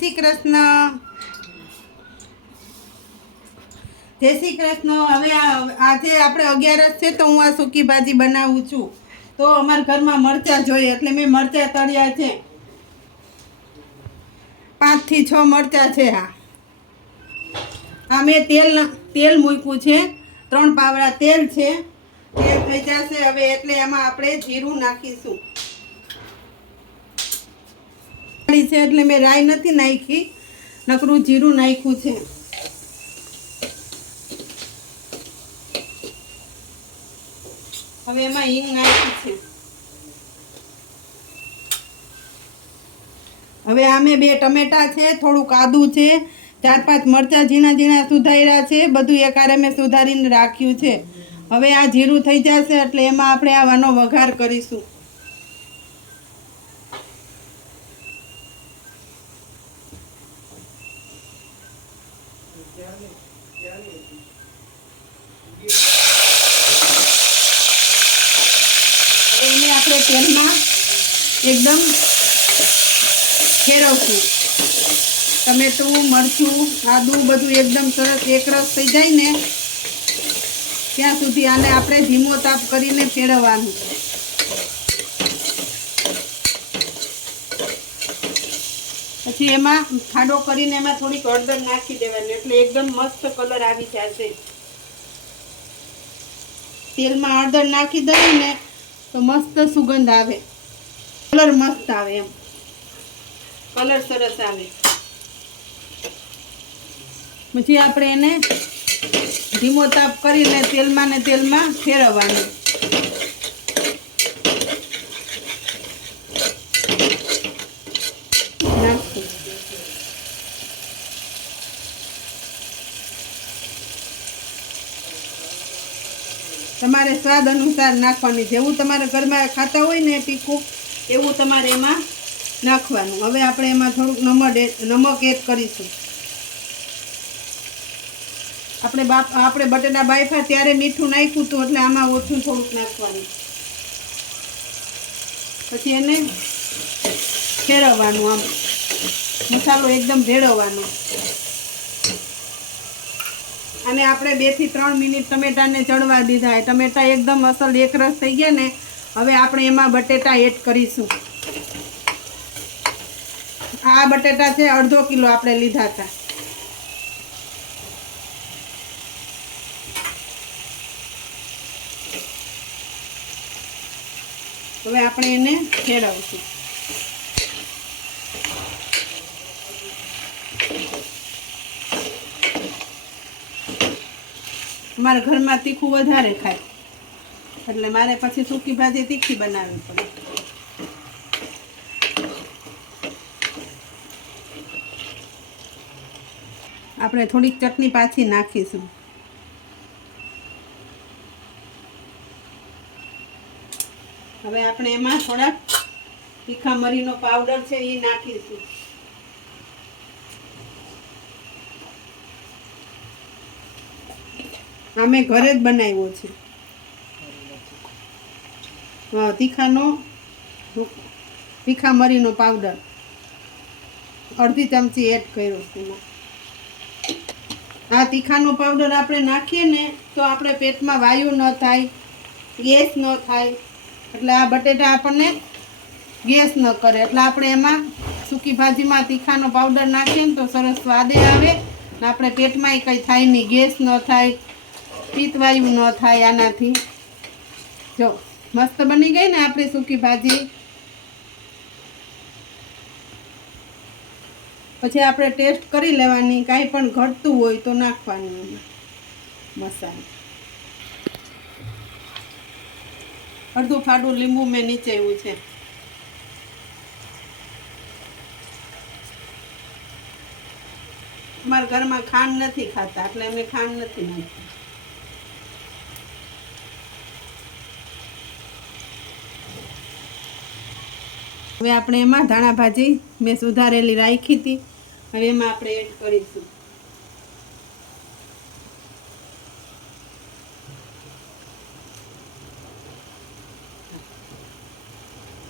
શ્રી કૃષ્ણ. જય શ્રી કૃષ્ણ. હવે આજે આપણે 11 છે તો હું આ સૂકી ભાજી બનાવું છું. તો અમારા ઘરમાં મરચાં જોઈએ એટલે મેં મરચાં તળ્યા છે. 5 થી 6 મરચાં છે. આ મેં તેલ મૂક્યું છે. 3 પાવડા તેલ છે. તેલ થઈ જશે હવે એટલે એમાં આપણે જીરું નાખીશું. છે એટલે મેં રાઈ નથી નાખી, નકરું જીરું નાખ્યું છે. હવે એમાં હિંગ નાખી છે. હવે આમે 2 ટમેટા છે, થોડુંક આદું છે, 4-5 મરચાં ઝીણા ઝીણા સુધાર્યા છે. બધું એકારે મેં સુધારીને રાખ્યું છે. હવે આ જીરું થઈ જશે એટલે એમાં આપણે આવાનો વઘાર કરીશું. એને આપણે તેલમાં એકદમ ફેરવશું. ટમેટું, મરચું, આદું બધું એકદમ સરસ એકરસ થઈ જાય ને ત્યાં સુધી આને આપણે ધીમો તાપ કરીને ફેરવવાનું. પછી એમાં ખાડો કરીને એમાં થોડીક હળદર નાખી દેવાની એટલે એકદમ મસ્ત કલર આવી જશે. તેલમાં હળદર નાખી દઈએ ને તો મસ્ત સુગંધ આવે, કલર મસ્ત આવે, એમ કલર સરસ આવે. પછી આપણે એને ધીમો તાપ કરીને તેલમાં ફેરવવાનું. તમારે સ્વાદ અનુસાર નાખવાની, જેવું તમારા ઘરમાં ખાતા હોય ને તીખું એવું તમારે એમાં નાખવાનું. હવે આપણે એમાં થોડુંક નમક એડ કરીશું. આપણે બટેટા બાફ્યા ત્યારે મીઠું નાખ્યું હતું એટલે આમાં ઓછું થોડુંક નાખવાનું. પછી એને ફેરવવાનું, આમ મસાલો એકદમ ભેળવવાનો. અને આપણે 2 થી 3 મિનિટ ટમેટાને ચડવા દીધા. ટમેટા એકદમ અસલ એકરસ થઈ ગયા ને હવે આપણે એમાં બટેટા એડ કરીશું. આ બટેટા છે 1/2 કિલો આપણે લીધા હતા. હવે આપણે એને ફેરવશું. મારા ઘરમાં તીખું વધારે ખાય એટલે મારે પછી સૂકી ભાજી તીખી બનાવવી પડે. આપણે થોડીક ચટણી પાછી નાખીશું. હવે આપણે એમાં થોડાક તીખા મરીનો પાવડર છે એ નાખીશું. અમે ઘરે જ બનાવ્યો છે. તીખા મરીનો પાવડર 1/2 ચમચી એડ કર્યો છે. આ તીખાનો પાવડર આપણે નાખીએ ને તો આપણે પેટમાં વાયુ ન થાય, ગેસ ન થાય. એટલે આ બટેટા આપણને ગેસ ન કરે. એટલે આપણે એમાં સૂકી ભાજીમાં તીખાનો પાવડર નાખીએ ને તો સરસ સ્વાદે આવે ને આપણે પેટમાંય કંઈ થાય નહીં, ગેસ ન થાય, પિત્તવાયુ ન થાય આનાથી. જો મસ્ત બની ગઈ ને આપણી સૂકી ભાજી. પછી આપણે ટેસ્ટ કરી લેવાની, કાંઈ પણ ઘટતું હોય તો નાખવાનું મસાલો. અડધું ફાડું લીંબુ મેં નીચેવ્યું છે. અમારા ઘરમાં ખાંડ નથી ખાતા એટલે અમે ખાંડ નથી નાખી. હવે આપણે એમાં ધાણા ભાજી મેં સુધારેલી રાખી હતી, હવે એમાં આપણે એડ કરીશું.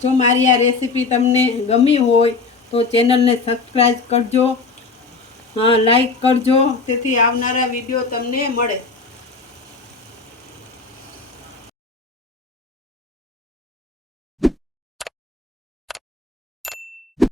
જો મારી આ રેસીપી તમને ગમી હોય તો ચેનલને સબસ્ક્રાઈબ કરજો, લાઈક કરજો, તેથી આવનારા વિડીયો તમને મળે.